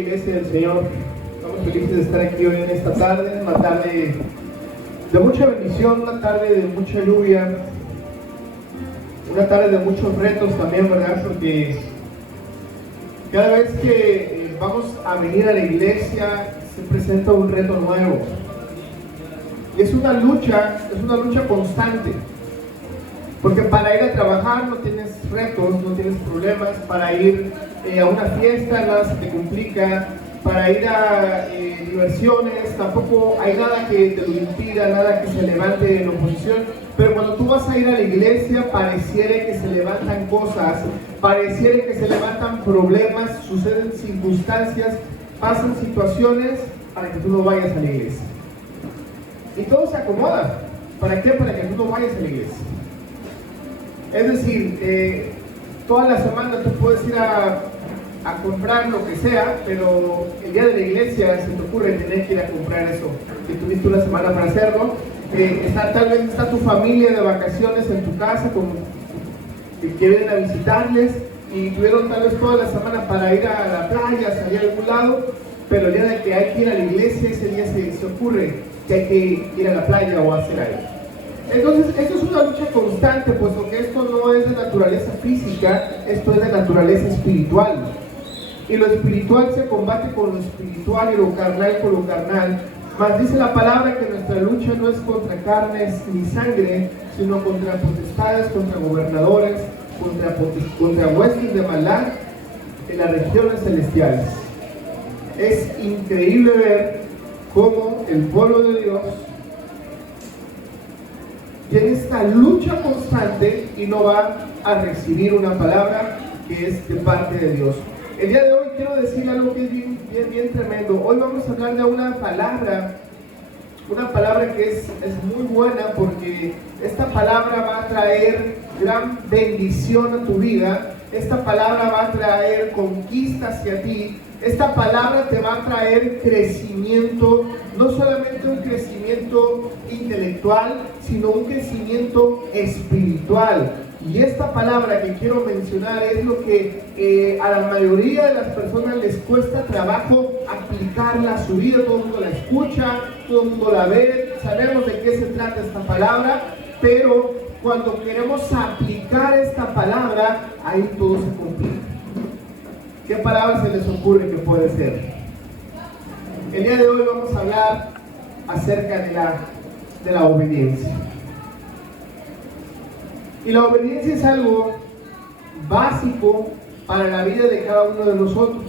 Iglesia del Señor, estamos felices de estar aquí hoy en esta tarde, una tarde de mucha bendición, una tarde de mucha lluvia, una tarde de muchos retos también, ¿verdad? Porque cada vez que vamos a venir a la iglesia se presenta un reto nuevo. Es una lucha constante. Porque para ir a trabajar no tienes retos, no tienes problemas, para ir a una fiesta nada se te complica, para ir a diversiones tampoco hay nada que te lo impida, nada que se levante en oposición. Pero cuando tú vas a ir a la iglesia pareciera que se levantan cosas, pareciera que se levantan problemas, suceden circunstancias, pasan situaciones para que tú no vayas a la iglesia. Y todo se acomoda. ¿Para qué? Para que tú no vayas a la iglesia. Es decir, toda la semana tú puedes ir a comprar lo que sea, pero el día de la iglesia se te ocurre tener que ir a comprar eso que tuviste una semana para hacerlo. Tal vez está tu familia de vacaciones en tu casa, que quieren a visitarles y tuvieron tal vez toda la semana para ir a la playa, salir a algún lado, pero el día de que hay que ir a la iglesia, ese día se ocurre que hay que ir a la playa o hacer algo. Entonces, esto es una lucha constante, puesto que esto no es de naturaleza física, esto es de naturaleza espiritual. Y lo espiritual se combate con lo espiritual y lo carnal con lo carnal. Mas dice la palabra que nuestra lucha no es contra carnes ni sangre, sino contra potestades, contra gobernadores, contra huestes de maldad en las regiones celestiales. Es increíble ver cómo el pueblo de Dios tiene esta lucha constante y no va a recibir una palabra que es de parte de Dios. El día de hoy quiero decir algo que es bien tremendo. Hoy vamos a hablar de una palabra que es muy buena, porque esta palabra va a traer gran bendición a tu vida. Esta palabra va a traer conquista hacia ti. Esta palabra te va a traer crecimiento, no solamente un crecimiento intelectual, sino un crecimiento espiritual. Y esta palabra que quiero mencionar es lo que a la mayoría de las personas les cuesta trabajo aplicarla a su vida. Todo el mundo la escucha, todo el mundo la ve, sabemos de qué se trata esta palabra, pero cuando queremos aplicar esta palabra, ahí todo se complica. ¿Qué palabra se les ocurre que puede ser? El día de hoy vamos a hablar acerca de la obediencia. Y la obediencia es algo básico para la vida de cada uno de nosotros.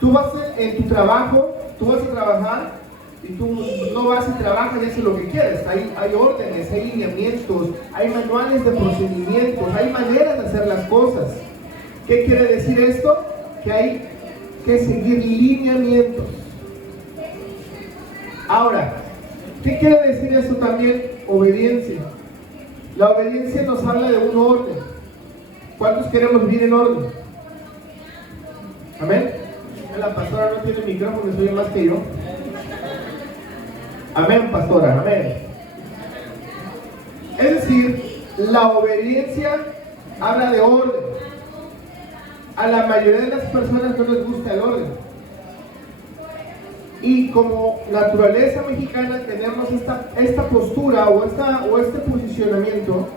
Tú vas en tu trabajo, tú vas a trabajar y tú no vas y trabajas y haces lo que quieres. Hay órdenes, hay lineamientos, hay manuales de procedimientos, hay maneras de hacer las cosas. ¿Qué quiere decir esto? Que hay que seguir lineamientos. Ahora, ¿qué quiere decir esto también? Obediencia. La obediencia nos habla de un orden. ¿Cuántos queremos vivir en orden? ¿Amén? La pastora no tiene micrófono, se oye más que yo. Amén, pastora, amén. Es decir, la obediencia habla de orden. A la mayoría de las personas no les gusta el orden. Y como naturaleza mexicana tenemos esta postura o este posicionamiento.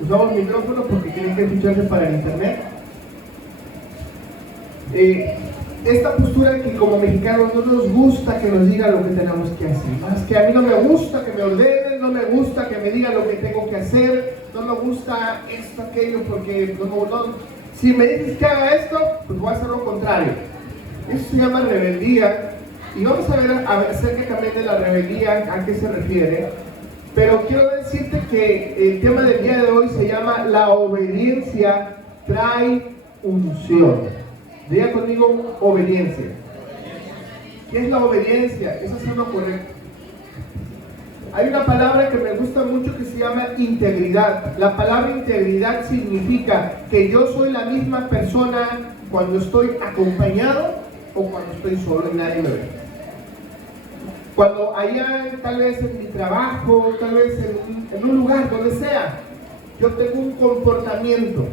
Usamos micrófono porque tienen que escucharse para el internet. Esta postura que como mexicanos no nos gusta que nos digan lo que tenemos que hacer. Es que a mí no me gusta que me ordenen, no me gusta que me digan lo que tengo que hacer, no me gusta esto, aquello, porque si me dices que haga esto, pues voy a hacer lo contrario. Eso se llama rebeldía. Y vamos a ver acerca también de la rebeldía, a qué se refiere. Pero quiero decirte que el tema del día de hoy se llama la obediencia trae unción. Diga conmigo, obediencia. ¿Qué es la obediencia? Eso es lo correcto. Hay una palabra que me gusta mucho que se llama integridad. La palabra integridad significa que yo soy la misma persona cuando estoy acompañado o cuando estoy solo y nadie me ve. Cuando allá, tal vez en mi trabajo, tal vez en un lugar, donde sea, yo tengo un comportamiento.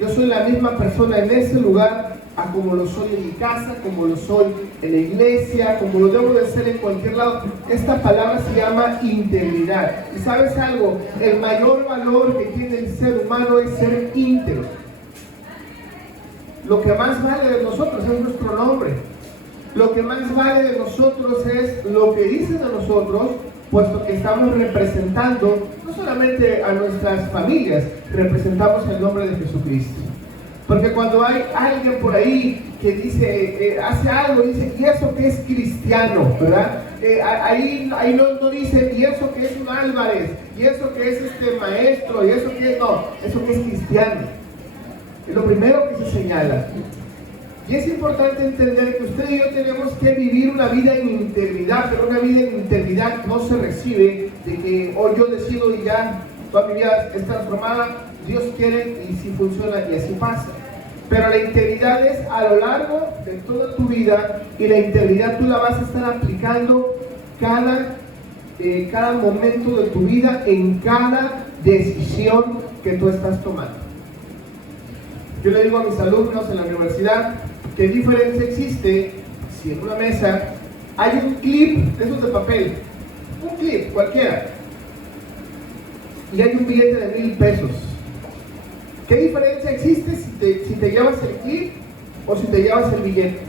Yo soy la misma persona en ese lugar a como lo soy en mi casa, como lo soy en la iglesia, como lo debo de ser en cualquier lado. Esta palabra se llama integridad. Y sabes algo, el mayor valor que tiene el ser humano es ser íntegro. Lo que más vale de nosotros es nuestro nombre. Lo que más vale de nosotros es lo que dicen de nosotros, puesto que estamos representando no solamente a nuestras familias, representamos el nombre de Jesucristo. Porque cuando hay alguien por ahí que dice, hace algo, dice, ¿y eso que es cristiano? ¿Verdad? Ahí no dice, ¿y eso que es un Álvarez? ¿Y eso que es maestro? ¿Y eso que es? No, eso que es cristiano. Es lo primero que se señala. Y es importante entender que usted y yo tenemos que vivir una vida en integridad, pero una vida en integridad no se recibe de que hoy yo decido y ya toda mi vida es transformada, Dios quiere y sí funciona y así pasa. Pero la integridad es a lo largo de toda tu vida, y la integridad tú la vas a estar aplicando cada momento de tu vida, en cada decisión que tú estás tomando. Yo le digo a mis alumnos en la universidad, ¿qué diferencia existe si en una mesa hay un clip de esos de papel? Un clip cualquiera. Y hay un billete de 1,000 pesos. ¿Qué diferencia existe si te llevas el clip o si te llevas el billete?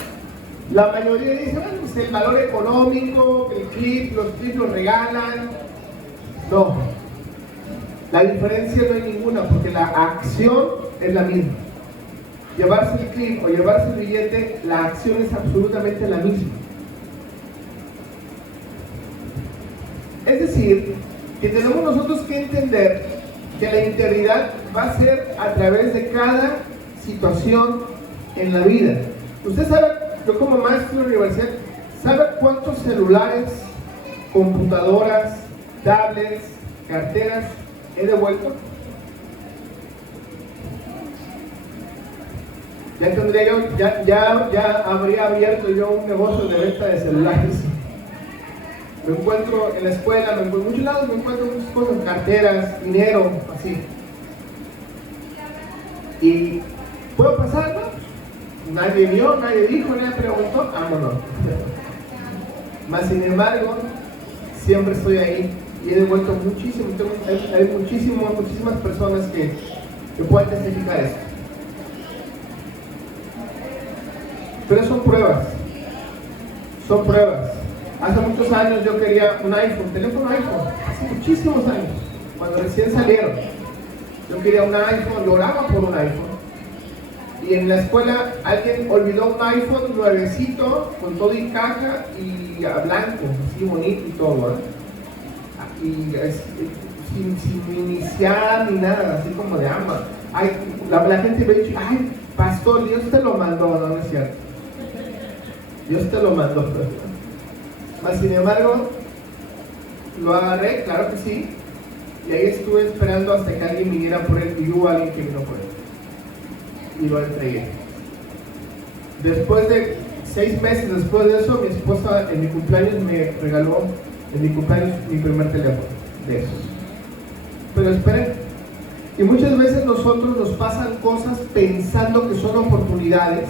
La mayoría dice, bueno, pues el valor económico, el clip, los clips los regalan. No. La diferencia no hay ninguna, porque la acción es la misma. Llevarse el clip o llevarse el billete, la acción es absolutamente la misma. Es decir, que tenemos nosotros que entender que la integridad va a ser a través de cada situación en la vida. Usted sabe, yo como maestro de la universidad, ¿sabe cuántos celulares, computadoras, tablets, carteras he devuelto? Ya habría abierto yo un negocio de venta de celulares. Me encuentro en la escuela, en muchos lados me encuentro muchas cosas, carteras, dinero, así. Y ¿puedo pasar? ¿No? Nadie vio, nadie dijo, nadie preguntó, vámonos. Mas sin embargo, siempre estoy ahí y he devuelto muchísimo. Hay muchísimas personas que pueden testificar esto. Pero son pruebas. Hace muchos años yo quería un iPhone, teléfono iPhone, hace muchísimos años, cuando recién salieron. Yo quería un iPhone, yo oraba por un iPhone. Y en la escuela alguien olvidó un iPhone nuevecito, con todo y caja y blanco, así bonito y todo, ¿eh? Y sin iniciar ni nada, así como de ama. La gente me ha dicho, ay, pastor, Dios te lo mandó, no es cierto. Dios te lo mandó. Mas sin embargo, lo agarré, claro que sí, y ahí estuve esperando hasta que alguien viniera por él, y hubo alguien que vino por él, y lo entregué. Después de 6 meses después de eso, mi esposa en mi cumpleaños me regaló, mi primer teléfono, de esos. Pero esperen, y muchas veces nosotros nos pasan cosas pensando que son oportunidades,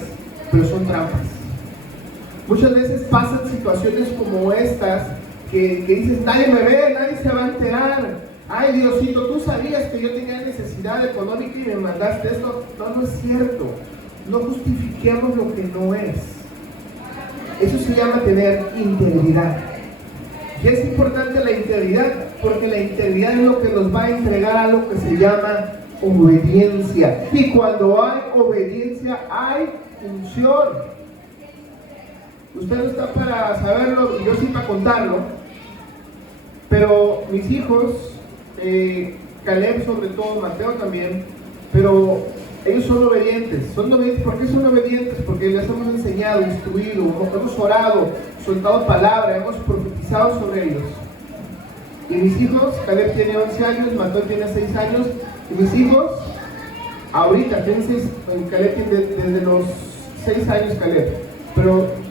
pero son trampas. Muchas veces pasan situaciones como estas que dices, nadie me ve, nadie se va a enterar. Ay, Diosito, tú sabías que yo tenía necesidad económica y me mandaste esto. No es cierto. No justifiquemos lo que no es. Eso se llama tener integridad. Y es importante la integridad, porque la integridad es lo que nos va a entregar a lo que se llama obediencia. Y cuando hay obediencia, hay unción. Usted no está para saberlo y yo sí para contarlo, pero mis hijos, Caleb sobre todo, Mateo también, pero ellos son obedientes. ¿Por qué son obedientes? Porque les hemos enseñado, instruido, hemos orado, soltado palabra, hemos profetizado sobre ellos. Y mis hijos, Caleb tiene 11 años, Mateo tiene 6 años, y mis hijos, ahorita tienen 6, Caleb tiene desde los 6 años Caleb, pero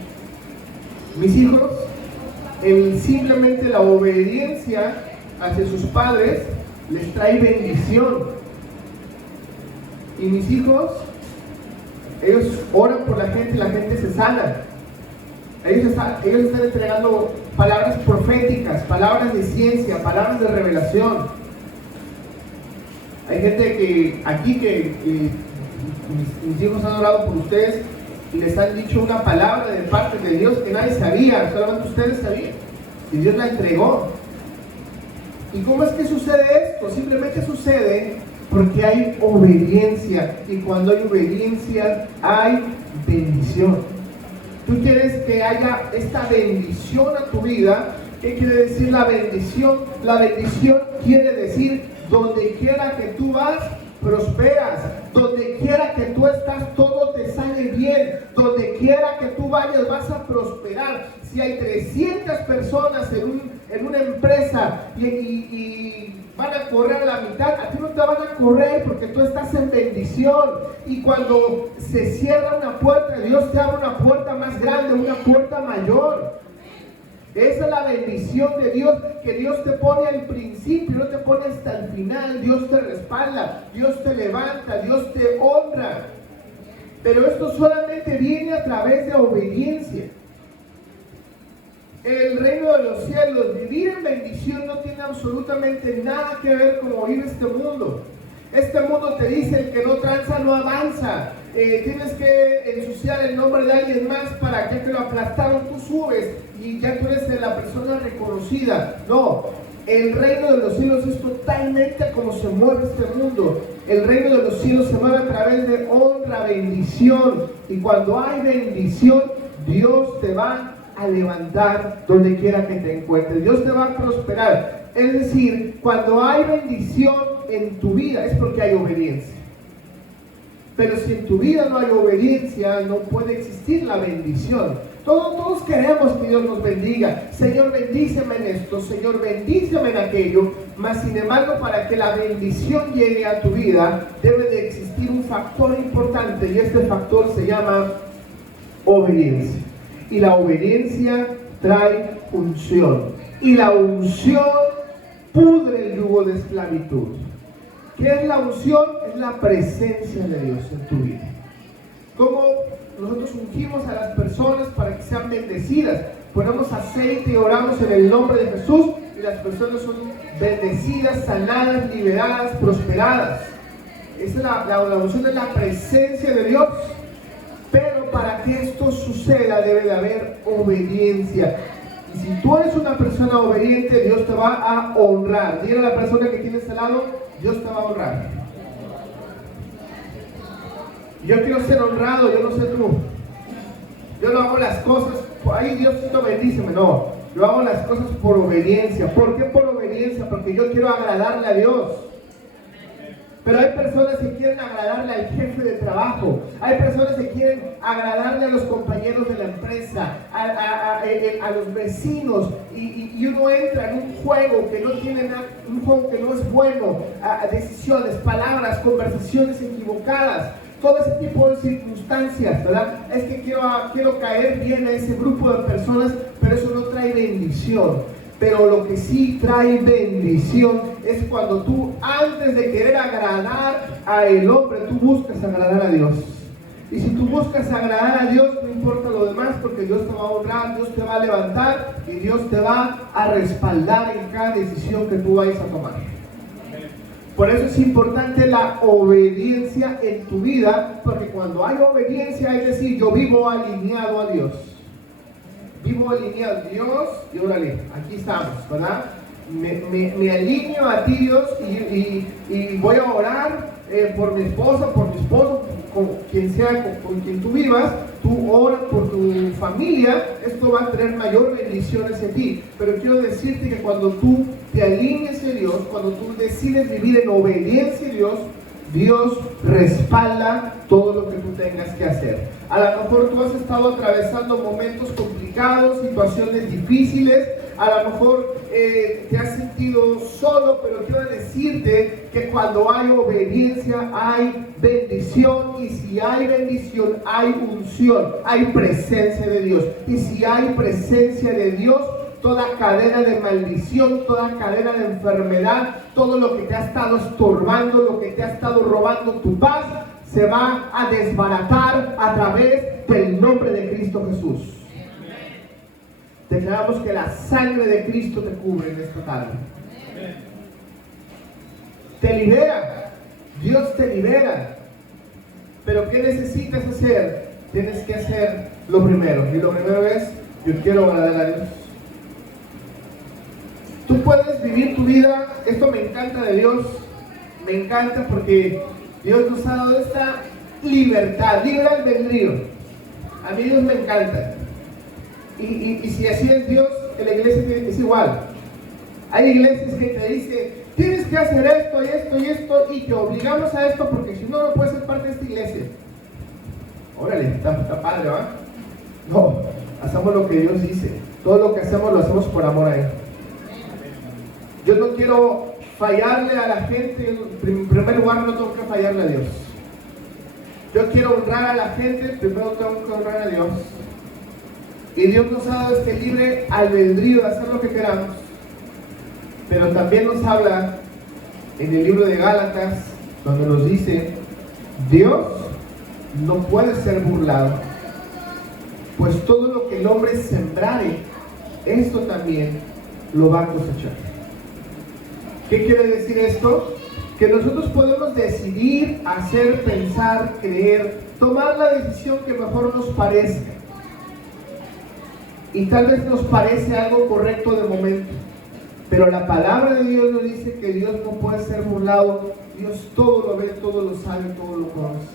mis hijos, simplemente la obediencia hacia sus padres les trae bendición. Y mis hijos Ellos oran por la gente se sana. Ellos están entregando palabras proféticas, palabras de ciencia, palabras de revelación. Hay gente que aquí mis hijos han orado por ustedes y les han dicho una palabra de parte de Dios que nadie sabía, solamente ustedes sabían. Y Dios la entregó. ¿Y cómo es que sucede esto? Simplemente sucede porque hay obediencia. Y cuando hay obediencia, hay bendición. Tú quieres que haya esta bendición a tu vida. ¿Qué quiere decir la bendición? La bendición quiere decir donde quiera que tú vas, prosperas. Donde quiera que tú estás, todo te sale bien. Donde quiera que tú vayas, vas a prosperar. Si hay 300 personas en una empresa y van a correr a la mitad, a ti no te van a correr porque tú estás en bendición. Y cuando se cierra una puerta, Dios te abre una puerta más grande, una puerta mayor. Esa es la bendición de Dios, que Dios te pone al principio, no te pone hasta el final. Dios te respalda, Dios te levanta, Dios te honra. Pero esto solamente viene a través de obediencia. El reino de los cielos, vivir en bendición no tiene absolutamente nada que ver con vivir este mundo. Este mundo te dice: el que no tranza no avanza. Tienes que ensuciar el nombre de alguien más para que te lo aplastaron, tú subes y ya tú eres la persona reconocida. No, el reino de los cielos es totalmente como se mueve este mundo. El reino de los cielos se mueve a través de honra, bendición. Y cuando hay bendición, Dios te va a levantar donde quiera que te encuentres. Dios te va a prosperar. Es decir, cuando hay bendición en tu vida es porque hay obediencia. Pero si en tu vida no hay obediencia, no puede existir la bendición. Todos queremos que Dios nos bendiga. Señor, bendíceme en esto. Señor, bendíceme en aquello. Mas, sin embargo, para que la bendición llegue a tu vida, debe de existir un factor importante. Y este factor se llama obediencia. Y la obediencia trae unción. Y la unción pudre el yugo de esclavitud. ¿Qué es la unción? Es la presencia de Dios en tu vida. Como nosotros ungimos a las personas para que sean bendecidas, ponemos aceite y oramos en el nombre de Jesús, y las personas son bendecidas, sanadas, liberadas, prosperadas. Esa es la unción, de la presencia de Dios. Pero para que esto suceda debe de haber obediencia. Y si tú eres una persona obediente, Dios te va a honrar. Dile a la persona que tienes al lado: Dios te va a honrar. Yo quiero ser honrado, yo no sé tú. Yo no hago las cosas, ahí Diosito bendíceme. No, yo hago las cosas por obediencia. ¿Por qué por obediencia? Porque yo quiero agradarle a Dios. Pero hay personas que quieren agradarle al jefe de trabajo. Hay personas que quieren agradarle a los compañeros de la empresa, a los vecinos. Y uno entra en un juego que no tiene nada, un juego que no es bueno. Decisiones, palabras, conversaciones equivocadas. Todo ese tipo de circunstancias, ¿verdad? Es que quiero caer bien a ese grupo de personas, pero eso no trae bendición. Pero lo que sí trae bendición es cuando tú, antes de querer agradar a el hombre, tú buscas agradar a Dios. Y si tú buscas agradar a Dios, no importa lo demás, porque Dios te va a honrar, Dios te va a levantar y Dios te va a respaldar en cada decisión que tú vayas a tomar. Por eso es importante la obediencia en tu vida, porque cuando hay obediencia, es decir, yo vivo alineado a Dios. Vivo alineado a Dios y órale, aquí estamos, ¿verdad? Me alineo a ti, Dios, y voy a orar por mi esposa, por mi esposo, con quien sea, con quien tú vivas. Tú oras por tu familia, esto va a traer mayor bendiciones en ti. Pero quiero decirte que cuando tú te alinees a Dios, cuando tú decides vivir en obediencia a Dios, Dios respalda todo lo que tú tengas que hacer. A lo mejor tú has estado atravesando momentos complicados, situaciones difíciles, a lo mejor te has sentido solo, pero quiero decirte que cuando hay obediencia hay bendición, y si hay bendición hay unción, hay presencia de Dios, y si hay presencia de Dios, toda cadena de maldición, toda cadena de enfermedad, todo lo que te ha estado estorbando, lo que te ha estado robando tu paz, se va a desbaratar a través del nombre de Cristo Jesús. Declaramos que la sangre de Cristo te cubre en esta tarde. Te libera. Dios te libera. Pero ¿qué necesitas hacer? Tienes que hacer lo primero. Y lo primero es, yo quiero agradar a Dios. Tú puedes vivir tu vida. Esto me encanta de Dios. Me encanta porque Dios nos ha dado esta libertad, libre albedrío. A mí Dios me encanta. Y si así es Dios, en la iglesia es igual. Hay iglesias que te dicen, tienes que hacer esto y esto y esto, y te obligamos a esto porque si no, no puedes ser parte de esta iglesia. Órale, está padre, ¿va? No, hacemos lo que Dios dice. Todo lo que hacemos lo hacemos por amor a Él. Yo no quiero fallarle a la gente. En primer lugar, no tengo que fallarle a Dios. Yo quiero honrar a la gente. Primero tengo que honrar a Dios. Y Dios nos ha dado este libre albedrío de hacer lo que queramos. Pero también nos habla en el libro de Gálatas, donde nos dice, Dios no puede ser burlado, pues todo lo que el hombre sembrare, esto también lo va a cosechar. ¿Qué quiere decir esto? Que nosotros podemos decidir, hacer, pensar, creer, tomar la decisión que mejor nos parezca. Y tal vez nos parece algo correcto de momento, pero la palabra de Dios nos dice que Dios no puede ser burlado. Dios todo lo ve, todo lo sabe, todo lo conoce.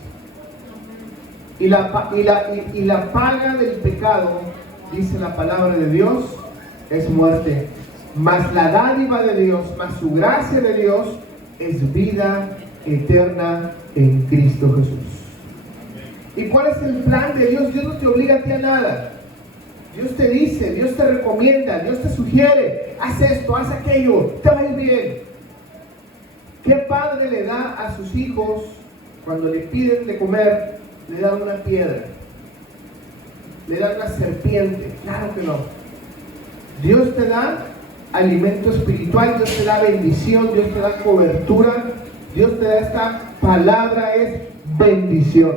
Y la paga del pecado, dice la palabra de Dios, es muerte. Mas la dádiva de Dios, mas su gracia de Dios, es vida eterna en Cristo Jesús. ¿Y cuál es el plan de Dios? Dios no te obliga a ti a nada. Dios te dice, Dios te recomienda, Dios te sugiere, haz esto, haz aquello, te va a ir bien. ¿Qué padre le da a sus hijos cuando le piden de comer? Le dan una piedra, le dan una serpiente? Claro que no. Dios te da alimento espiritual, Dios te da bendición, Dios te da cobertura, Dios te da esta palabra, es bendición.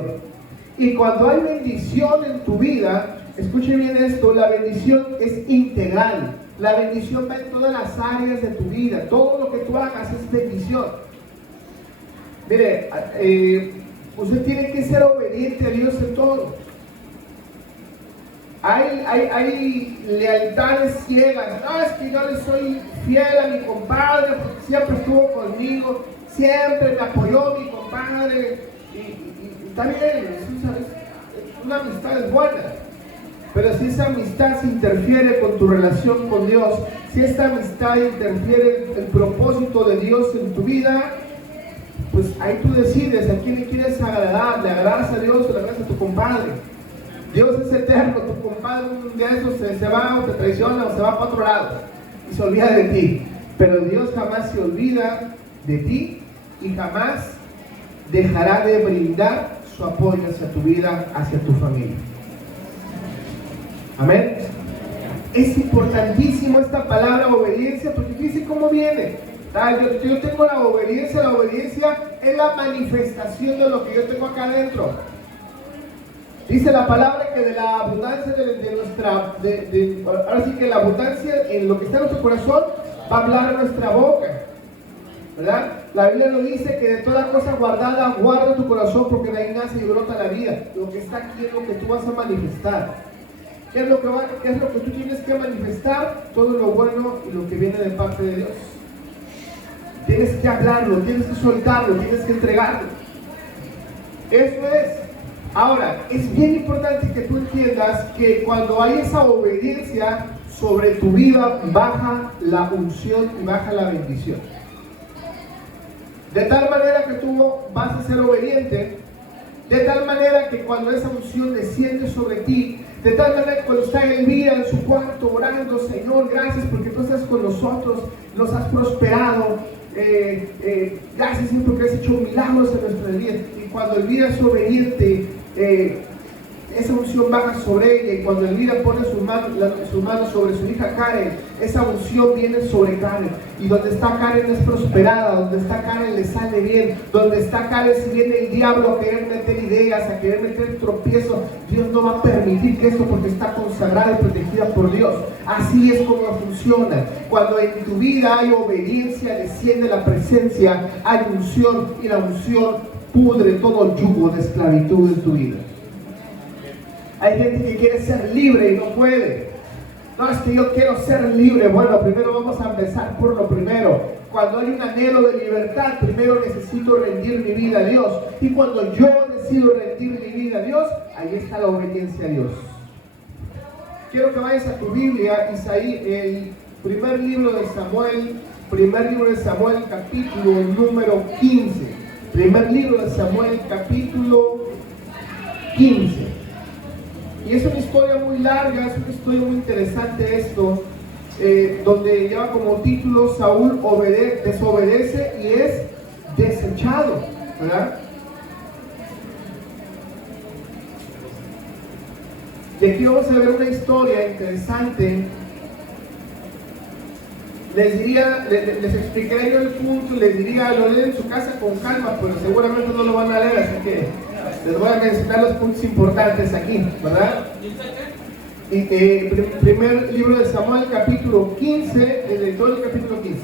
Y cuando hay bendición en tu vida, escuche bien esto, la bendición es integral. La bendición va en todas las áreas de tu vida. Todo lo que tú hagas es bendición. Mire, usted tiene que ser obediente a Dios en todo. Hay lealtades ciegas. No, es que yo le soy fiel a mi compadre porque siempre estuvo conmigo, siempre me apoyó mi compadre. Y también una amistad es buena. Pero si esa amistad se interfiere con tu relación con Dios, si esta amistad interfiere en el propósito de Dios en tu vida, pues ahí tú decides a quién le quieres agradar. ¿Le agradas a Dios o le agradas a tu compadre? Dios es eterno, tu compadre un día de esos se va o te traiciona o se va para otro lado y se olvida de ti. Pero Dios jamás se olvida de ti y jamás dejará de brindar su apoyo hacia tu vida, hacia tu familia. Amén. Es importantísimo esta palabra obediencia, porque fíjense cómo viene. Yo tengo la obediencia es la manifestación de lo que yo tengo acá adentro. Dice la palabra que de la abundancia de nuestra, ahora sí que la abundancia en lo que está en nuestro corazón va a hablar nuestra boca, ¿verdad? La Biblia nos dice que de toda cosa guardada, guarda tu corazón porque de ahí nace y brota la vida. Lo que está aquí es lo que tú vas a manifestar. ¿Qué es lo que tú tienes que manifestar? Todo lo bueno y lo que viene de parte de Dios. Tienes que hablarlo, tienes que soltarlo, tienes que entregarlo. Eso es. Ahora, es bien importante que tú entiendas que cuando hay esa obediencia sobre tu vida, baja la unción y baja la bendición. De tal manera que tú vas a ser obediente, de tal manera que cuando esa unción desciende sobre ti, de tal manera que cuando está Elvira en su cuarto orando, Señor, gracias porque tú estás con nosotros, nos has prosperado, gracias Señor porque has hecho milagros en nuestras vidas. Y cuando Elvira es obediente, esa unción baja sobre ella, y cuando Elvira pone su mano sobre su hija Karen, esa unción viene sobre Karen, y donde está Karen es prosperada, donde está Karen le sale bien, donde está Karen, si viene el diablo a querer meter ideas, a querer meter tropiezos, Dios no va a permitir que esto, porque está consagrada y protegida por Dios. Así es como funciona. Cuando en tu vida hay obediencia, desciende la presencia, hay unción, y la unción pudre todo yugo de esclavitud en tu vida. Hay gente que quiere ser libre y no puede. No, es que yo quiero ser libre. Bueno, primero vamos a empezar por lo primero. Cuando hay un anhelo de libertad, primero necesito rendir mi vida a Dios. Y cuando yo decido rendir mi vida a Dios, ahí está la obediencia a Dios. Quiero que vayas a tu Biblia, Isaías, el primer libro de Samuel, capítulo número 15. Primer libro de Samuel, capítulo 15. Y es una historia muy larga, es una historia muy interesante esto, donde lleva como título Saúl desobedece y es desechado, ¿verdad? Y aquí vamos a ver una historia interesante. Les explicaré yo el punto, les diría, lo leen en su casa con calma, pero seguramente no lo van a leer, así que les voy a mencionar los puntos importantes aquí, ¿verdad? Y primer libro de Samuel, capítulo 15, todo el capítulo 15.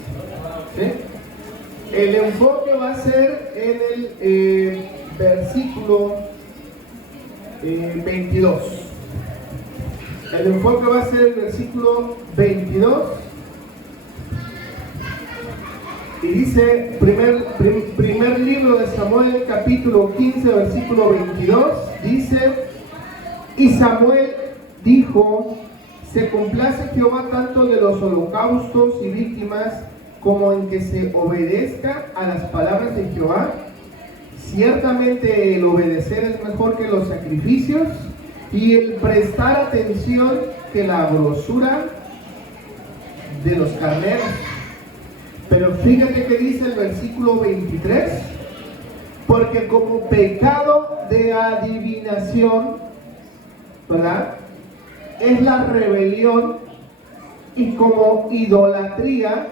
¿Sí? El enfoque va a ser en el versículo 22. El enfoque va a ser el versículo 22. Y dice, primer libro de Samuel, capítulo 15, versículo 22, dice: y Samuel dijo, se complace Jehová tanto de los holocaustos y víctimas, como en que se obedezca a las palabras de Jehová. Ciertamente el obedecer es mejor que los sacrificios, y el prestar atención que la grosura de los carneros. Pero fíjate que dice el versículo 23, porque como pecado de adivinación, ¿verdad?, es la rebelión, y como idolatría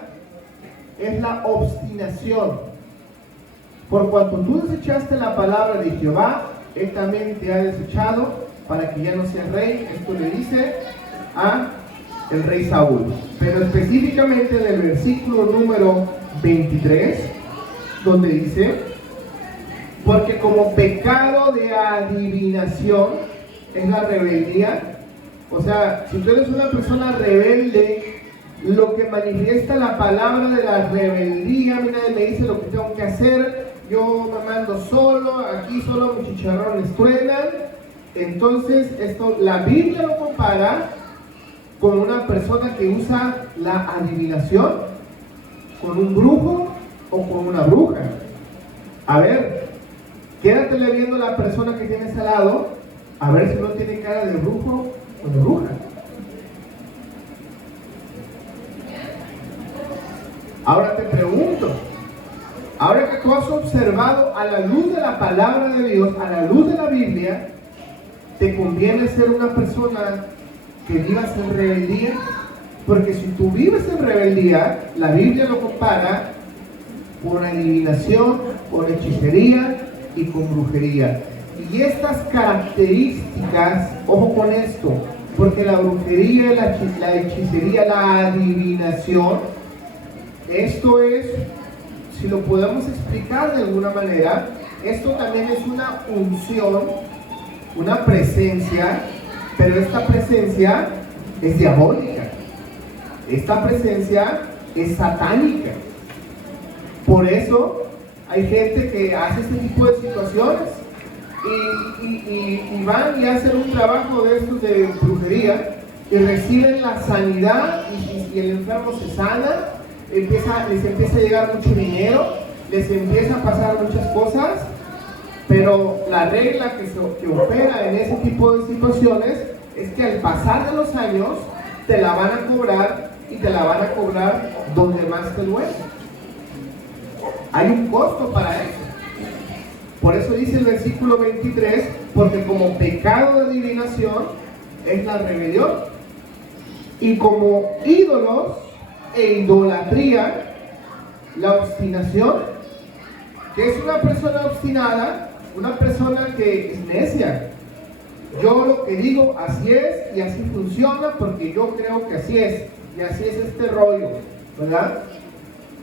es la obstinación. Por cuanto tú desechaste la palabra de Jehová, Él también te ha desechado, para que ya no seas rey. Esto le dice a el rey Saúl. Pero específicamente en el versículo número 23, donde dice: porque como pecado de adivinación es la rebeldía. O sea, si tú eres una persona rebelde, lo que manifiesta la palabra de la rebeldía, mira, me dice lo que tengo que hacer, yo me mando solo, aquí solo mis chicharrones truenan. Entonces esto, la Biblia lo compara con una persona que usa la adivinación, con un brujo o con una bruja. A ver, quédatele viendo a la persona que tienes al lado, a ver si no tiene cara de brujo o de bruja. Ahora te pregunto, ahora que tú has observado a la luz de la palabra de Dios, a la luz de la Biblia, ¿te conviene ser una persona que vivas en rebeldía? Porque si tú vives en rebeldía, la Biblia lo compara con adivinación, con hechicería y con brujería. Y estas características, ojo con esto, porque la brujería, la hechicería, la adivinación, esto es, si lo podemos explicar de alguna manera, esto también es una unción, una presencia, pero esta presencia es diabólica, esta presencia es satánica. Por eso hay gente que hace este tipo de situaciones y van y hacen un trabajo de estos de brujería y reciben la sanidad y el enfermo se sana, les empieza a llegar mucho dinero, les empieza a pasar muchas cosas. Pero la regla que opera en ese tipo de situaciones es que al pasar de los años te la van a cobrar, y te la van a cobrar donde más te duele. Hay un costo para eso. Por eso dice el versículo 23, porque como pecado de adivinación es la rebelión, y como ídolos e idolatría, la obstinación, que es una persona obstinada, una persona que es necia. Yo lo que digo, así es y así funciona porque yo creo que así es, y así es este rollo, ¿verdad?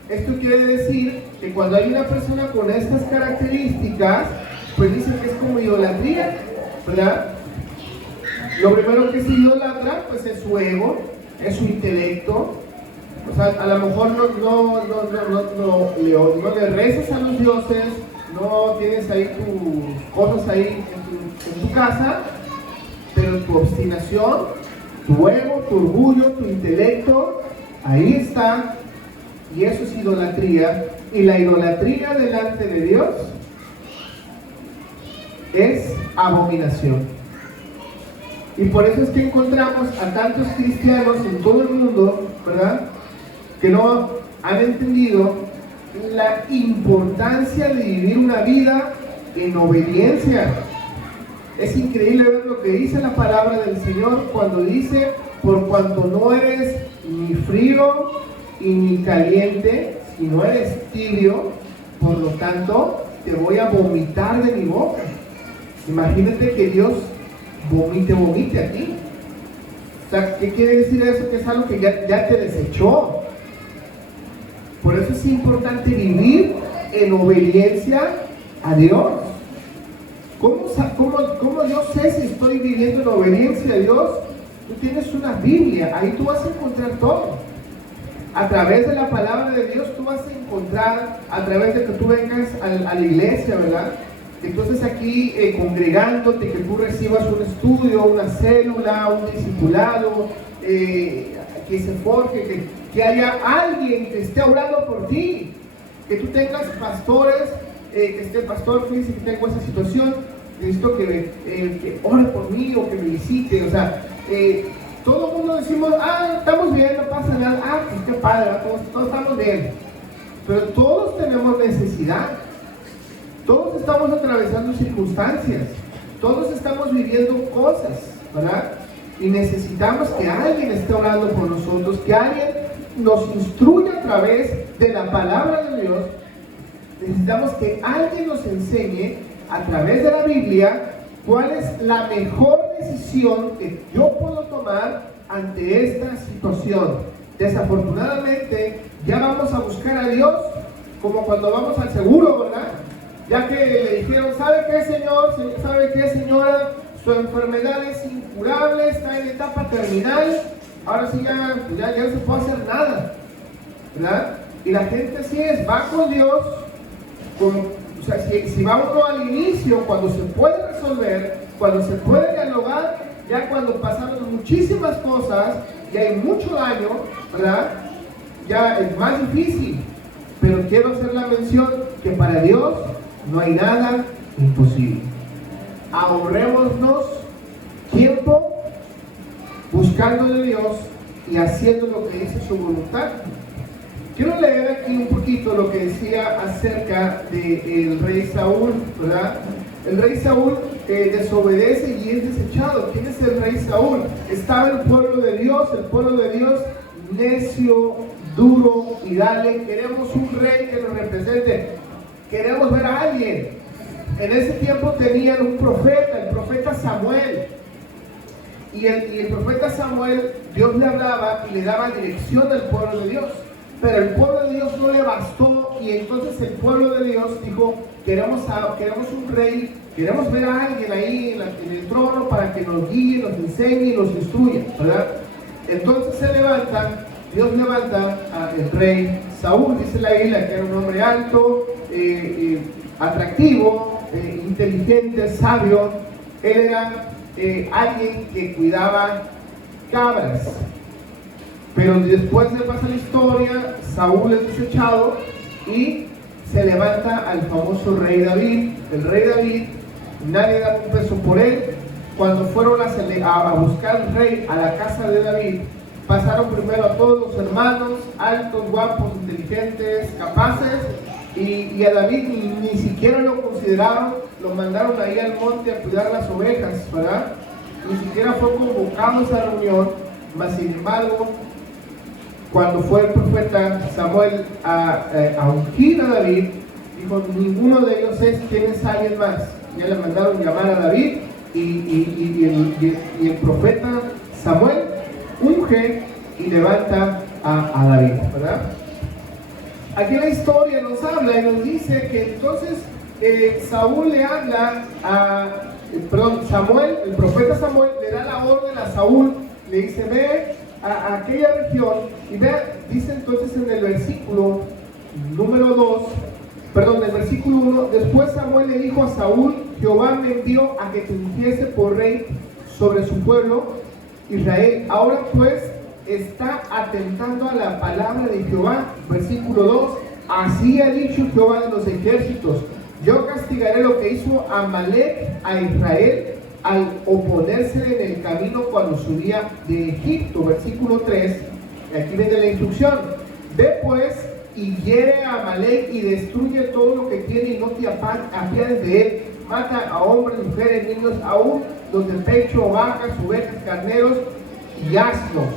Esto quiere decir que cuando hay una persona con estas características, pues dicen que es como idolatría, ¿verdad? Lo primero que se idolatra, pues es su ego, es su intelecto. O sea, a lo mejor no le rezas a los dioses, no tienes ahí tus cosas ahí en tu casa, pero tu obstinación, tu ego, tu orgullo, tu intelecto, ahí está, y eso es idolatría. Y la idolatría delante de Dios es abominación. Y por eso es que encontramos a tantos cristianos en todo el mundo, ¿verdad?, que no han entendido la importancia de vivir una vida en obediencia. Es increíble ver lo que dice la palabra del Señor cuando dice: por cuanto no eres ni frío y ni caliente, sino eres tibio, por lo tanto te voy a vomitar de mi boca. Imagínate que Dios vomite a ti. O sea, ¿qué quiere decir eso? Que es algo que ya te desechó. Por eso es importante vivir en obediencia a Dios. ¿Cómo yo sé si estoy viviendo en obediencia a Dios? Tú tienes una Biblia, ahí tú vas a encontrar todo. A través de la palabra de Dios tú vas a encontrar, a través de que tú vengas a la iglesia, ¿verdad? Entonces aquí congregándote, que tú recibas un estudio, una célula, un discipulado, que se forje, que haya alguien que esté orando por ti, que tú tengas pastores, que esté pastor, fíjense que tengo esa situación, necesito que ore por mí o que me visite. O sea, todo el mundo decimos: estamos bien, no pasa nada, pues qué padre, todos estamos bien, pero todos tenemos necesidad, todos estamos atravesando circunstancias, todos estamos viviendo cosas, ¿verdad? Y necesitamos que alguien esté orando por nosotros, que alguien nos instruya a través de la palabra de Dios. Necesitamos que alguien nos enseñe a través de la Biblia cuál es la mejor decisión que yo puedo tomar ante esta situación. Desafortunadamente ya vamos a buscar a Dios como cuando vamos al seguro, ¿verdad? Ya que le dijeron: ¿sabe qué, señor? ¿Sabe qué, señora? Su enfermedad es incurable, está en etapa terminal, ahora sí ya no se puede hacer nada, ¿verdad? Y la gente así es, va con Dios, o sea, si va uno al inicio, cuando se puede resolver, cuando se puede dialogar, ya cuando pasaron muchísimas cosas y hay mucho daño, ¿verdad?, ya es más difícil. Pero quiero hacer la mención que para Dios no hay nada imposible. Ahorrémonos tiempo buscando de Dios y haciendo lo que dice su voluntad. Quiero leer aquí un poquito lo que decía acerca del rey Saúl, ¿verdad? El rey Saúl desobedece y es desechado. ¿Quién es el rey Saúl? Estaba el pueblo de Dios necio, duro y dale. Queremos un rey que nos represente. Queremos ver a alguien. En ese tiempo tenían un profeta, el profeta Samuel. Y el profeta Samuel, Dios le hablaba y le daba dirección al pueblo de Dios. Pero el pueblo de Dios no le bastó, y entonces el pueblo de Dios dijo: queremos un rey, queremos ver a alguien ahí en el trono para que nos guíe, nos enseñe y nos instruya, ¿verdad? Entonces Dios levanta al rey Saúl. Dice la Biblia que era un hombre alto, atractivo, inteligente, sabio. Él era alguien que cuidaba cabras. Pero después le pasa la historia, Saúl es desechado y se levanta al famoso rey David. El rey David, nadie da un peso por él. Cuando fueron a buscar al rey a la casa de David, pasaron primero a todos los hermanos, altos, guapos, inteligentes, capaces, Y a David ni siquiera lo consideraron, lo mandaron ahí al monte a cuidar las ovejas, ¿verdad? Ni siquiera fue convocado a esa reunión, mas sin embargo, cuando fue el profeta Samuel a ungir a David, dijo, ninguno de ellos es, ¿tienes alguien más? Ya le mandaron llamar a David y el profeta Samuel unge y levanta a David, ¿verdad? Aquí la historia nos habla y nos dice que entonces Saúl le habla Samuel, el profeta Samuel le da la orden a Saúl, le dice, ve a aquella región y vea, dice entonces en el versículo número 2, perdón, el versículo 1, después Samuel le dijo a Saúl, Jehová me envió a que te ungiese por rey sobre su pueblo Israel. Ahora pues está atentando a la palabra de Jehová. Versículo 2, así ha dicho Jehová de los ejércitos, yo castigaré lo que hizo Amalek a Israel al oponerse en el camino cuando subía de Egipto. Versículo 3, y aquí viene la instrucción, ve pues y hiere a Amalek y destruye todo lo que tiene y no te apiades de él, mata a hombres, mujeres, niños, aún los de pecho, vacas, ovejas, carneros y asnos.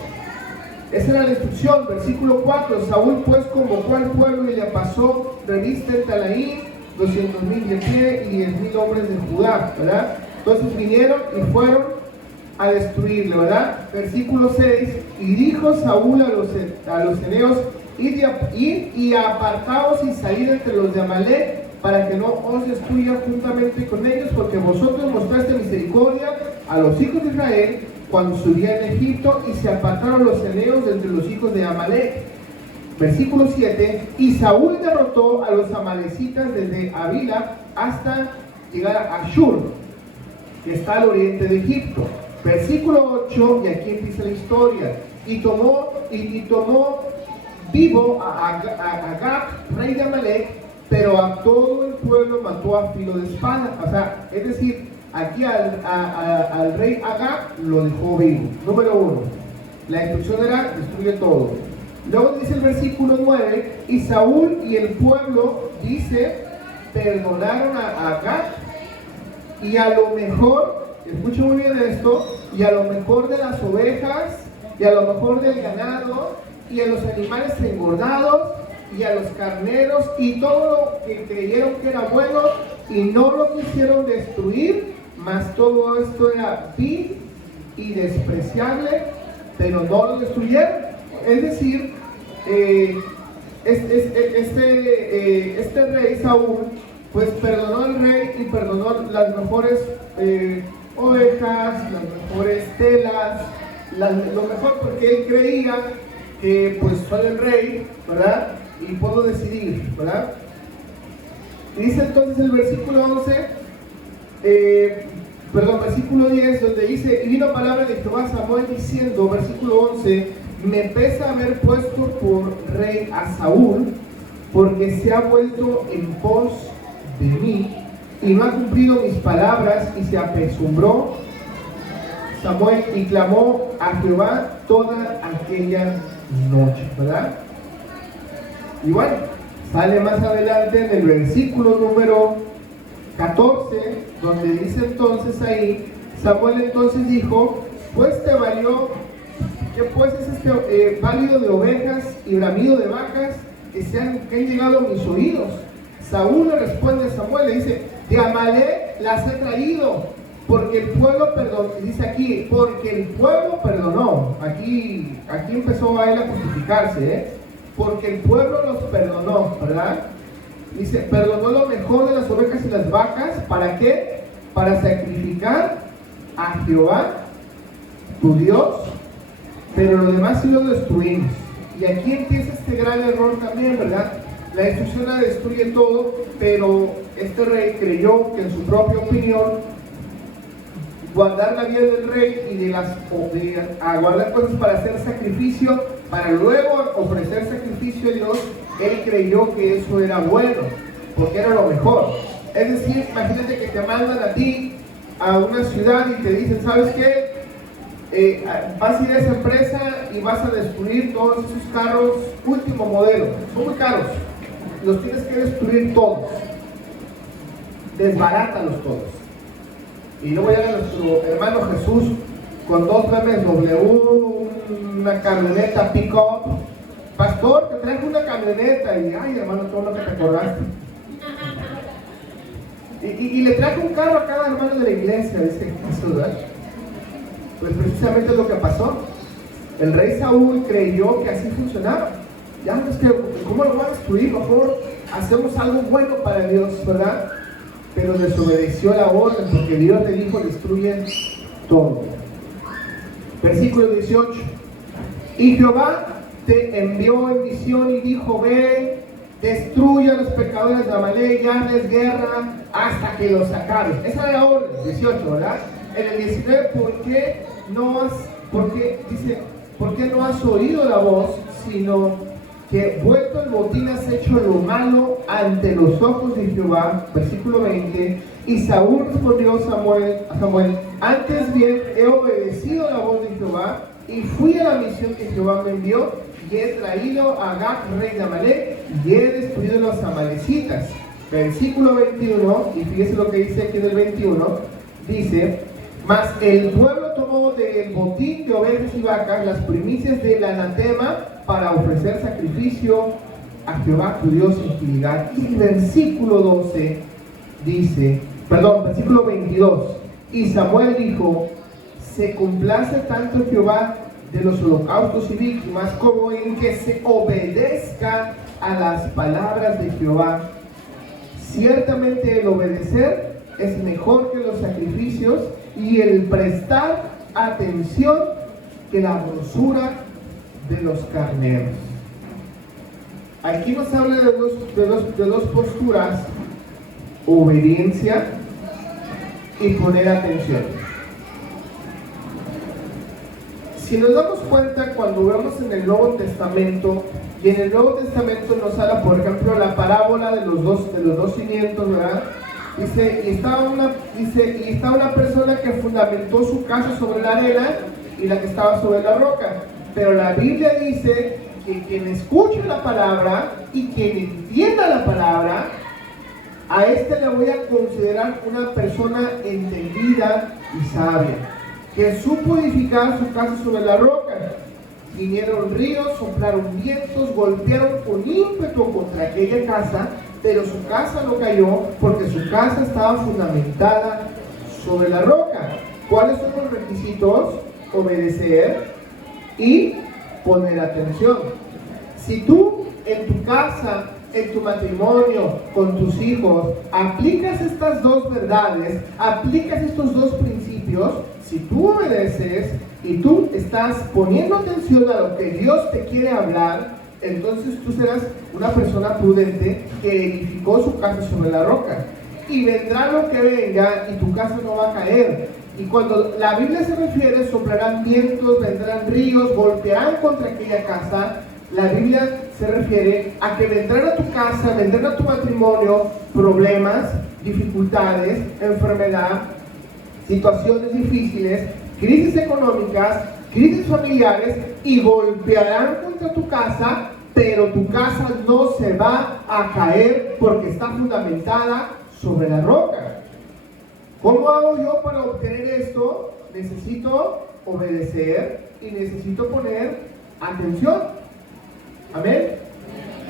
Esa era la instrucción. Versículo 4, Saúl pues convocó al pueblo y le pasó revista en Talaín, 200,000 de pie y 10,000 hombres de Judá, ¿verdad? Entonces vinieron y fueron a destruirle, ¿verdad? Versículo 6, y dijo Saúl a los eneos, id y apartaos y salid entre los de Amalek, para que no os destruya juntamente con ellos, porque vosotros mostraste misericordia a los hijos de Israel cuando subían en Egipto, y se apartaron los eneos de entre los hijos de Amalek. Versículo 7, y Saúl derrotó a los amalecitas desde Avila hasta llegar a Ashur, que está al oriente de Egipto. Versículo 8, y aquí empieza la historia, y tomó vivo a Agag, rey de Amalek, pero a todo el pueblo mató a filo de espada. O sea, es decir, aquí al rey Agag lo dejó vivo. Número 1, la instrucción era destruye todo. Luego dice el versículo 9, y Saúl y el pueblo, dice, perdonaron a Agag, y a lo mejor, escuchen muy bien esto, y a lo mejor de las ovejas, y a lo mejor del ganado, y a los animales engordados, y a los carneros, y todo lo que creyeron que era bueno, y no lo quisieron destruir, mas todo esto era vil y despreciable, pero no lo destruyeron. Es decir, este rey Saúl, pues perdonó al rey y perdonó las mejores ovejas, las mejores telas, lo mejor, porque él creía que pues soy el rey, ¿verdad? Y puedo decidir, ¿verdad? Y dice entonces el versículo 11, versículo 10, donde dice, y vino palabra de Jehová a Samuel diciendo, versículo 11, me pesa haber puesto por rey a Saúl, porque se ha vuelto en pos de mí, y no ha cumplido mis palabras, y se apesumbró Samuel y clamó a Jehová toda aquella noche, ¿verdad? Y bueno, sale más adelante en el versículo número 14, donde dice entonces ahí, Samuel entonces dijo, pues te valió, que pues es este válido de ovejas y bramido de vacas que han llegado a mis oídos. Saúl le responde a Samuel, le dice, de Amalek las he traído, porque el pueblo perdonó, dice aquí, porque el pueblo perdonó. Aquí empezó a él a justificarse, porque el pueblo los perdonó, ¿verdad? Dice, perdonó lo mejor de las ovejas y las vacas, ¿para qué? Para sacrificar a Jehová, tu Dios, pero lo demás sí lo destruimos. Y aquí empieza este gran error también, ¿verdad? La instrucción la destruye todo, pero este rey creyó que en su propia opinión guardar la vida del rey y de guardar cosas para hacer sacrificio, para luego ofrecer sacrificio a Dios, él creyó que eso era bueno, porque era lo mejor. Es decir, imagínate que te mandan a ti a una ciudad y te dicen, ¿sabes qué? Vas a ir a esa empresa y vas a destruir todos esos carros último modelo, son muy caros, los tienes que destruir todos, desbarátalos todos. Y luego llega nuestro hermano Jesús con 2 BMW, una camioneta pick-up. Pastor, te traje una camioneta. Y ay, hermano, todo lo que te acordaste. Y le traje un carro a cada hermano de la iglesia, dice Jesús, ¿verdad? Pues precisamente lo que pasó. El rey Saúl creyó que así funcionaba. Ya, es que, ¿cómo lo voy a destruir? Mejor hacemos algo bueno para Dios, ¿verdad? Pero desobedeció la orden, porque Dios le dijo: destruyen todo. Versículo 18. Y Jehová te envió en visión y dijo: ve, destruye a los pecadores de Amalek y hazles guerra hasta que los acabes. Esa era la orden, 18, ¿verdad? En el 19, ¿por qué no has oído la voz, sino que vuelto el botín has hecho lo malo ante los ojos de Jehová? Versículo 20. Y Saúl respondió a Samuel: antes bien he obedecido la voz de Jehová y fui a la misión que Jehová me envió, y he traído a Agag, rey de Amalek, y he destruido los amalecitas. Versículo 21, y fíjese lo que dice aquí en el 21, dice: mas el pueblo tomó del botín de ovejas y vacas las primicias del anatema para ofrecer sacrificio a Jehová tu Dios en Gilgal. Y el versículo 12 dice, versículo 22, y Samuel dijo: se complace tanto Jehová de los holocaustos y víctimas como en que se obedezca a las palabras de Jehová. Ciertamente el obedecer es mejor que los sacrificios, y el prestar atención que la grosura de los carneros. Aquí nos habla de dos posturas: obediencia y poner atención. Si nos damos cuenta, cuando vemos en el Nuevo Testamento, y en el Nuevo Testamento nos habla, por ejemplo, la parábola de los dos cimientos, ¿verdad? Dice, y estaba una persona que fundamentó su casa sobre la arena y la que estaba sobre la roca. Pero la Biblia dice que quien escuche la palabra y quien entienda la palabra, a este le voy a considerar una persona entendida y sabia, que supo edificar su casa sobre la roca. Vinieron ríos, soplaron vientos, golpearon con ímpetu contra aquella casa, pero su casa no cayó, porque su casa estaba fundamentada sobre la roca. ¿Cuáles son los requisitos? Obedecer y poner atención. Si tú en tu casa, en tu matrimonio, con tus hijos, aplicas estas dos verdades, aplicas estos dos principios, si tú obedeces y tú estás poniendo atención a lo que Dios te quiere hablar, entonces tú serás una persona prudente que edificó su casa sobre la roca. Y vendrá lo que venga y tu casa no va a caer. Y cuando la Biblia se refiere, soplarán vientos, vendrán ríos, golpearán contra aquella casa, la Biblia se refiere a que vendrán a tu casa, vendrán a tu matrimonio problemas, dificultades, enfermedad, situaciones difíciles, crisis económicas, crisis familiares, y golpearán contra tu casa, pero tu casa no se va a caer porque está fundamentada sobre la roca. ¿Cómo hago yo para obtener esto? Necesito obedecer y necesito poner atención. Amén.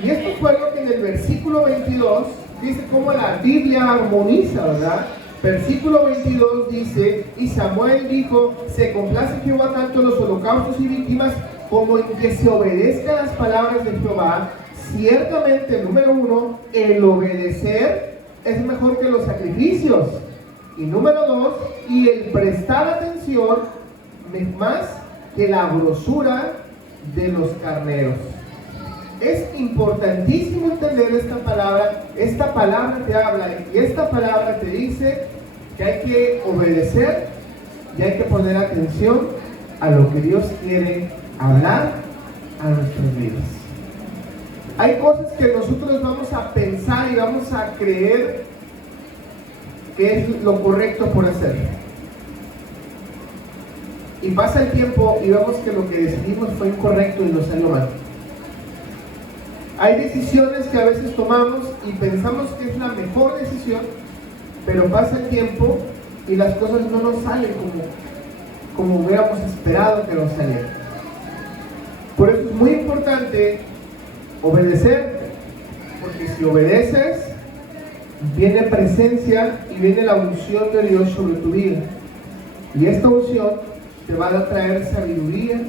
Y esto fue lo que en el versículo 22 dice cómo la Biblia armoniza, ¿verdad? Versículo 22 dice: y Samuel dijo: se complace Jehová tanto en los holocaustos y víctimas como en que se obedezcan las palabras de Jehová. Ciertamente, número 1, el obedecer es mejor que los sacrificios. Y número 2, y el prestar atención más que la grosura de los carneros. Es importantísimo entender esta palabra. Esta palabra te habla y esta palabra te dice que hay que obedecer y hay que poner atención a lo que Dios quiere hablar a nuestras vidas. Hay cosas que nosotros vamos a pensar y vamos a creer que es lo correcto por hacer. Y pasa el tiempo y vemos que lo que decidimos fue incorrecto y nos salió mal. Hay decisiones que a veces tomamos y pensamos que es la mejor decisión, pero pasa el tiempo y las cosas no nos salen como hubiéramos esperado que nos salieran. Por eso es muy importante obedecer, porque si obedeces, viene presencia y viene la unción de Dios sobre tu vida. Y esta unción te va a traer sabiduría,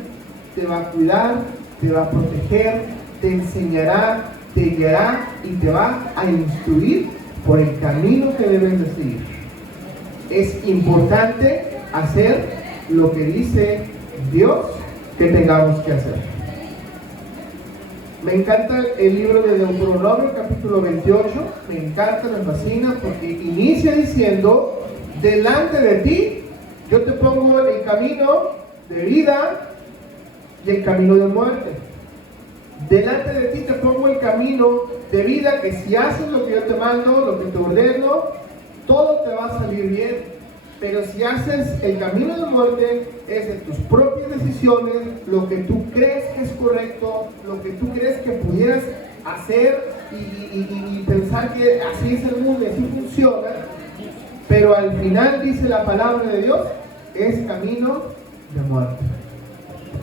te va a cuidar, te va a proteger, te enseñará, te guiará y te va a instruir por el camino que debes de seguir. Es importante hacer lo que dice Dios que tengamos que hacer. Me encanta el libro de Deuteronomio, capítulo 28. Me encanta, me fascina, porque inicia diciendo: delante de ti yo te pongo el camino de vida y el camino de muerte. Delante de ti te pongo el camino de vida, que si haces lo que yo te mando, lo que te ordeno, todo te va a salir bien. Pero si haces el camino de muerte, es de tus propias decisiones, lo que tú crees que es correcto, lo que tú crees que pudieras hacer y pensar que así es el mundo y así funciona. Pero al final dice la palabra de Dios, es camino de muerte.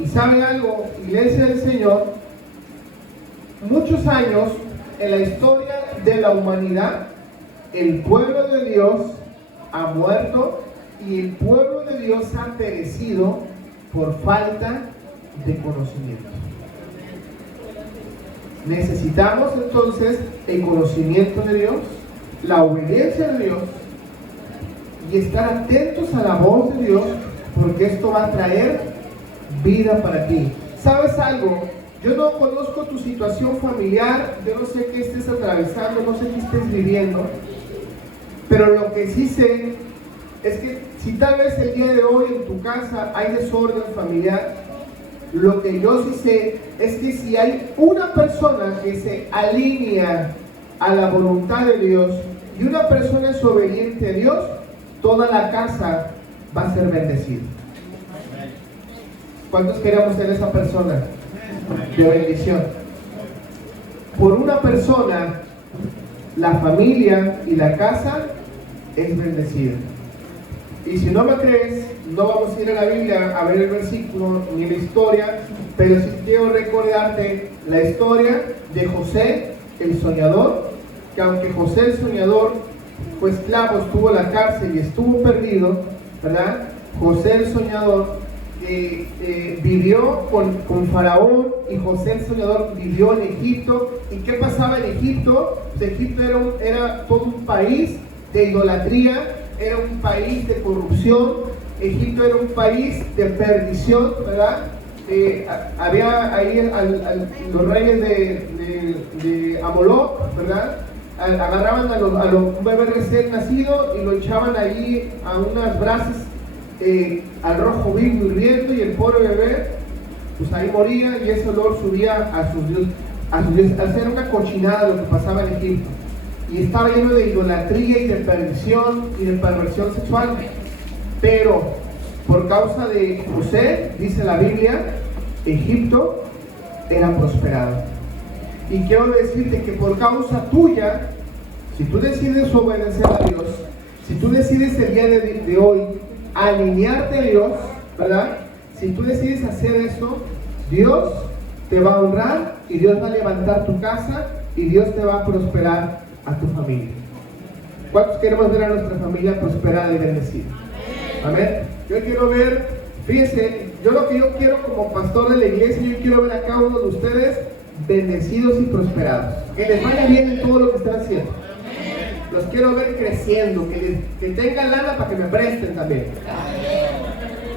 Y ¿sabe algo, iglesia del Señor? Muchos años en la historia de la humanidad, el pueblo de Dios ha muerto y el pueblo de Dios ha perecido por falta de conocimiento. Necesitamos entonces el conocimiento de Dios, la obediencia de Dios y estar atentos a la voz de Dios, porque esto va a traer vida para ti. ¿Sabes algo? Yo no conozco tu situación familiar, yo no sé qué estés atravesando, no sé qué estés viviendo, pero lo que sí sé es que si tal vez el día de hoy en tu casa hay desorden familiar, lo que yo sí sé es que si hay una persona que se alinea a la voluntad de Dios y una persona es obediente a Dios, toda la casa va a ser bendecida. ¿Cuántos queremos ser esa persona de bendición? Por una persona, la familia y la casa es bendecida. Y si no me crees, no vamos a ir a la Biblia a ver el versículo ni la historia, pero sí quiero recordarte la historia de José el soñador, que aunque José el soñador fue esclavo, estuvo en la cárcel y estuvo perdido, ¿verdad? José el soñador vivió con Faraón, y José el soñador vivió en Egipto. ¿Y qué pasaba en Egipto? Pues Egipto era todo un país de idolatría, era un país de corrupción, Egipto era un país de perdición, ¿verdad? Había ahí los reyes de Amoló, ¿verdad? Agarraban a un bebé recién nacido y lo echaban ahí a unas brasas al rojo vivo hirviendo, y el pobre bebé pues ahí moría, y ese olor subía a sus dioses. Hacer una cochinada lo que pasaba en Egipto, y estaba lleno de idolatría y de perdición y de perversión sexual. Pero por causa de José, dice la Biblia, Egipto era prosperado. Y quiero decirte que por causa tuya, si tú decides obedecer a Dios, si tú decides el día de hoy alinearte a Dios, ¿verdad? Si tú decides hacer eso, Dios te va a honrar y Dios va a levantar tu casa y Dios te va a prosperar a tu familia. ¿Cuántos queremos ver a nuestra familia prosperada y bendecida? Amén. Yo quiero ver, fíjense, lo que yo quiero como pastor de la iglesia, yo quiero ver a cada uno de ustedes bendecidos y prosperados, que les vaya bien en todo lo que están haciendo. Los quiero ver creciendo, que tengan lana para que me presten también.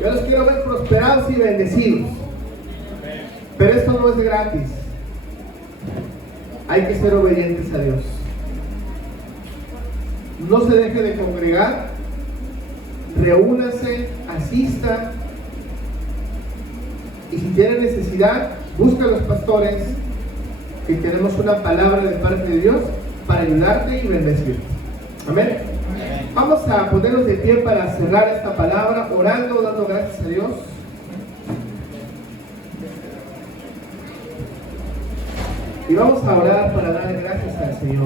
Yo los quiero ver prosperados y bendecidos. Pero esto no es de gratis. Hay que ser obedientes a Dios. No se deje de congregar, reúnase, asista, y si tiene necesidad, busca a los pastores, que tenemos una palabra de parte de Dios para ayudarte y bendecirte. Amén. Vamos a ponernos de pie para cerrar esta palabra, orando, dando gracias a Dios. Y vamos a orar para dar gracias al Señor.